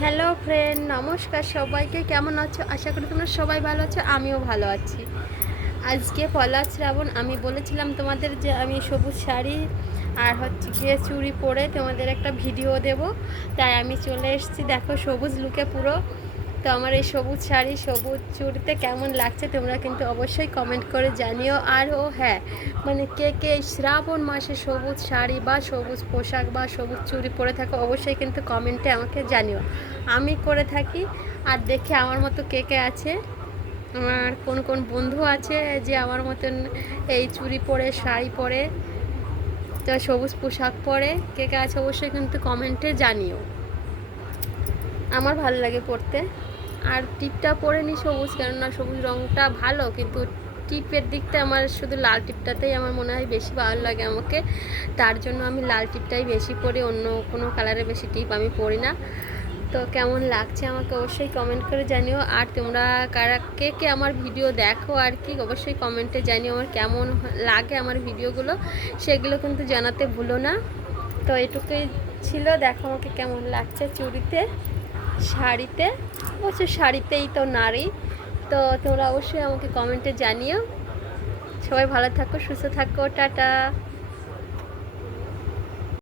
Hello friend নমস্কার সবাইকে। কেমন আছো? আশা করি তোমরা সবাই ভালো আছো, আমিও ভালো আছি। আজকে পলা শ্রাবণ আমি বলেছিলাম তোমাদের যে আমি সবুজ শাড়ি আর হচ্ছে গিয়ে চুড়ি পরে তোমাদের একটা ভিডিও দেব। তাই আমি চলে এসেছি। দেখো, সবুজ লুকে পুরো তো আমার এই সবুজ শাড়ি, সবুজ চুড়িতে কেমন লাগছে তোমরা কিন্তু অবশ্যই কমেন্ট করে জানিও। আর ও হ্যাঁ মানে কে কে শ্রাবণ মাসে সবুজ শাড়ি বা সবুজ পোশাক বা সবুজ চুড়ি পরে থাকো অবশ্যই কিন্তু কমেন্টে আমাকে জানিও। আমি করে থাকি আর দেখে আমার মতো কে কে আছে? আমার কোন কোন বন্ধু আছে যে আমার মতন এই চুড়ি পরে, শাড়ি পরে তো সবুজ পোশাক পরে কে কে আছে অবশ্যই কিন্তু কমেন্টে জানিও। আমার ভালো লাগে পরতে। আর টিপটা পরে নি সবুজ, কেননা সবুজ রঙটা ভালো, কিন্তু টিপের দিকটা আমার শুধু লাল টিপটাতেই আমার মনে হয় বেশি ভালো লাগে আমাকে। তার জন্য আমি লাল টিপটাই বেশি পরি, অন্য কোনো কালারের বেশি টিপ আমি পরি না। তো কেমন লাগছে আমাকে অবশ্যই কমেন্ট করে জানিও। আর তোমরা কারা, কে কে আমার ভিডিও দেখো আর কি, অবশ্যই কমেন্টে জানিও আমার কেমন লাগে আমার ভিডিওগুলো সেগুলো কিন্তু জানাতে ভুলো না। তো এটুকুই ছিল, দেখো আমাকে কেমন লাগছে চুড়িতে শাড়িতে? অবশ্য শাড়িতেই তো নারী। তো তোমরা অবশ্যই আমাকে কমেন্টে জানিও। সবাই ভালো থাকো, সুস্থ থাকো, টাটা।